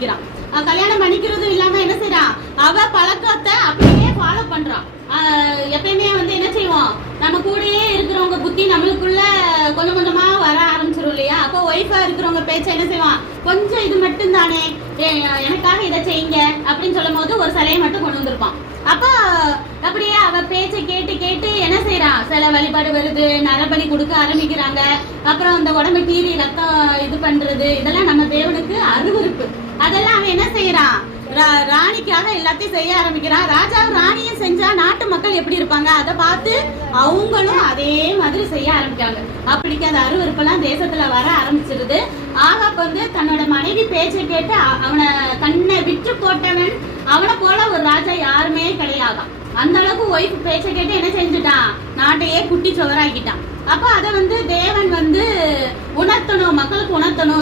பண்ணிக்கிறான். கல்யாணம் பண்ணிக்கிறதும் இல்லாம என்ன செய்யறான், அவ பழக்கத்தை அப்படியே ஃபாலோ பண்றான். எப்பயுமே வந்து என்ன செய்வோம், நம்ம கூடயே இருக்கிறவங்க புத்தி நம்மளுக்குள்ள கொஞ்சம் கொஞ்சமா வர ஆரம்பிச்சிடும் இல்லையா. அப்போ ஒய்ஃபா இருக்கிறவங்க பேச்ச என்ன செய்வான், கொஞ்சம் இது மட்டும் தானே, எனக்காக இதை செய்யுங்க அப்படின்னு சொல்லும் போது ஒரு சிலையை மட்டும் கொண்டு வந்திருப்பான். அப்ப அப்படியே அவ பேச்ச கேட்டு கேட்டு என்ன செய்யறான், சில வழிபாடு வருது, நரபலி கொடுக்க ஆரம்பிக்கிறாங்க. அப்புறம் அந்த உடம்பு கீறி ரத்தம் இது பண்றது, இதெல்லாம் நம்ம தேவனுக்கு அருவருப்பு. அதெல்லாம் அவன் என்ன செய்யறான், ராணிக்காக எல்லாத்தையும் செய்ய ஆரம்பிக்கிறான். ராஜாவும் ராணியும் செஞ்சா நாட்டு மக்கள் எப்படி இருப்பாங்க, அதை பார்த்து அவங்களும் அதே மாதிரி செய்ய ஆரம்பிக்காங்க. அப்படிக்கு அந்த அருவருப்பெல்லாம் தேசத்துல வர ஆரம்பிச்சிருது. ஆகாப் வந்து தன்னோட மனைவி பேச்சை கேட்டு அவனை கண்ணை விட்டு போட்டவன், அவனை போல ஒரு ராஜா யாருமே கிடையாது. அந்த அளவுக்கு ஒய்ஃப் பேச்ச கேட்டு என்ன செஞ்சுட்டான், நாட்டையே குட்டி சுவராக்கிட்டான். அப்ப அதை வந்து தேவன் வந்து உணர்த்தணும், மக்களுக்கு உணர்த்தணும்.